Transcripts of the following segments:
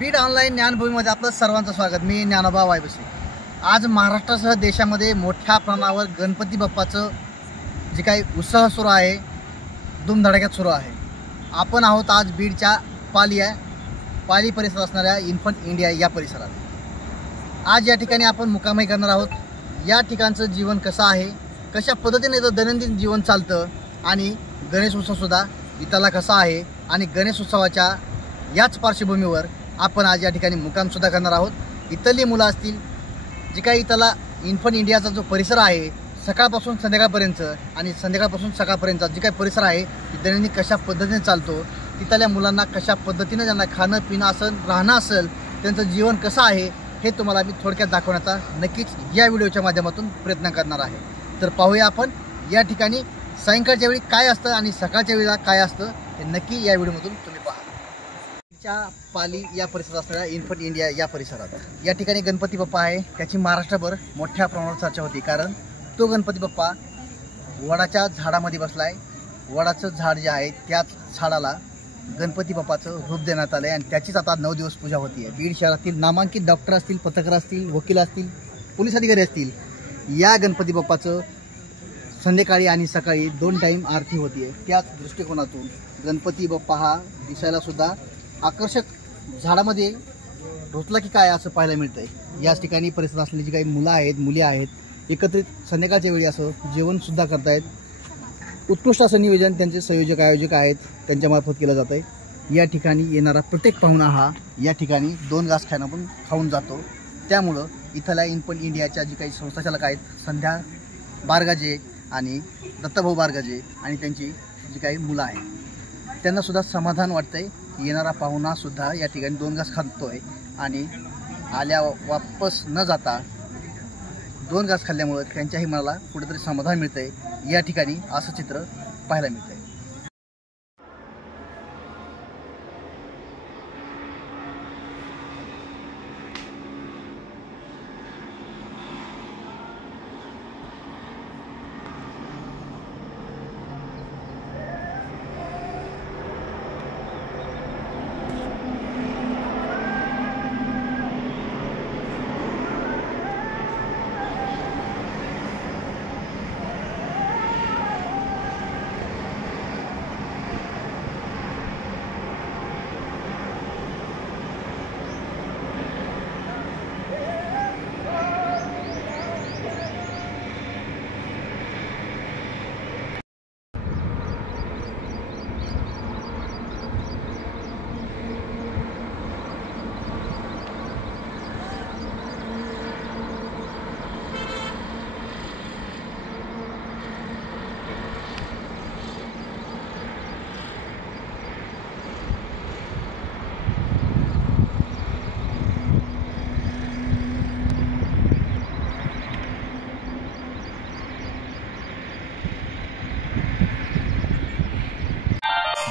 Beed online ज्ञानभूमीमध्ये आपलं सर्वांचं स्वागत। मी ज्ञानोबा वायबसे। आज महाराष्ट्रासह देशामध्ये मोठ्या प्रमाणावर गणपती बाप्पाचं जे काही उत्साह सुरू आहे, धूमधडाक्यात सुरू आहे। आपण आहोत आज बीडच्या पाली परिसरात असणाऱ्या इन्फंट इंडिया या परिसरात। आज या ठिकाणी आपण मुक्कामी करणार आहोत। या ठिकाणचं जीवन कसं आहे, कशा पद्धतीने दैनंदिन जीवन चालतं आणि गणेश उत्सव सुद्धा इथला कसा आहे आणि गणेश उत्सवाच्या याच पार्श्वभूमीवर आपण आज या ठिकाणी मुक्काम सुद्धा करणार आहोत। इथली मुलं असतील, जी काही इथला इन्फंट इंडियाचा जो परिसर आहे, सकाळपासून संध्याकाळपर्यंत आणि संध्याकाळपासून सकाळपर्यंत जी काही परिसर आहे दैनंदिन कशा पद्धतीने चालतो, तिथल्या मुलांना कशा पद्धतीने त्यांना खाणं पिणं असेल, राहणं असेल, त्यांचं जीवन कसं आहे हे तुम्हाला मी थोडक्यात दाखवण्याचा नक्कीच या व्हिडिओच्या माध्यमातून प्रयत्न करणार आहे। तर पाहूया आपण या ठिकाणी सायंकाळच्या वेळी काय असतं आणि सकाळच्या वेळेला काय असतं हे नक्की या व्हिडिओमधून तुम्ही पहा। पाली या परिसरात असणाऱ्या इन्फंट इंडिया या परिसरात या ठिकाणी गणपती बाप्पा आहे, त्याची महाराष्ट्रभर मोठ्या प्रमाणावर चर्चा होती। कारण तो गणपती बाप्पा वडाच्या झाडामध्ये बसलाय। वडाचं झाड जे आहे त्याच झाडाला गणपती बाप्पाचं रूप देण्यात आलं आहे आणि त्याचीच आता 9 दिवस पूजा होती आहे। बीड शहरातील नामांकित डॉक्टर असतील, पत्रकार असतील, वकील असतील, पोलीस अधिकारी असतील, या गणपती बाप्पाचं संध्याकाळी आणि सकाळी 2 टाईम आरती होती आहे। त्याच दृष्टिकोनातून गणपती बाप्पा हा दिसायला सुद्धा आकर्षक झाडामध्ये रुतला की काय असं पाहायला मिळतंय। याच ठिकाणी परिसरात असलेली जी काही मुलं आहेत, मुली आहेत, एकत्रित संध्याकाळच्या वेळी असं जेवणसुद्धा करतायत। उत्कृष्ट असं नियोजन त्यांचे संयोजक आयोजक आहेत त्यांच्यामार्फत केलं जातं आहे। या ठिकाणी येणारा प्रत्येक पाहुणा हा या ठिकाणी 2 घास खाऊन जातो। त्यामुळं इथल्या इन्फंट इंडियाच्या जी काही संस्थाचालक आहेत, संध्या बारगाजे आणि दत्ताभाऊ बारगाजे आणि त्यांची जी काही मुलं आहेत, त्यांना सुद्धा समाधान वाटतंय। येणारा पाहुणा सुद्धा या ठिकाणी 2 घास खातोय आणि आल्या वापस न जाता 2 घास खाल्ल्यामुळे त्यांच्याही मनाला कुठेतरी समाधान मिळतंय। या ठिकाणी असं चित्र पाहायला मिळतंय।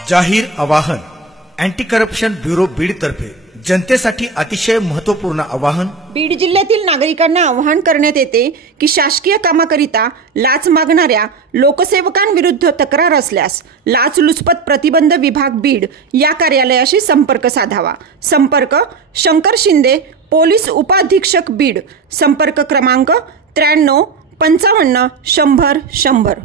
जाहीर आवाहन अँटी करप्शन ब्युरो बीड तर्फे जनतेसाठी अतिशय महत्त्वपूर्ण आवाहन। बीड जिल्ह्यातील नागरिकांना आवाहन करण्यात येते की शासकीय कामाकरिता लाच मागणाऱ्या लोकसेवकांविरुद्ध तक्रार असल्यास लाचलुचपत प्रतिबंध विभाग बीड या कार्यालयाशी संपर्क साधावा। संपर्क शंकर शिंदे, पोलीस उपाधीक्षक बीड। संपर्क क्रमांक 93 55 100 100।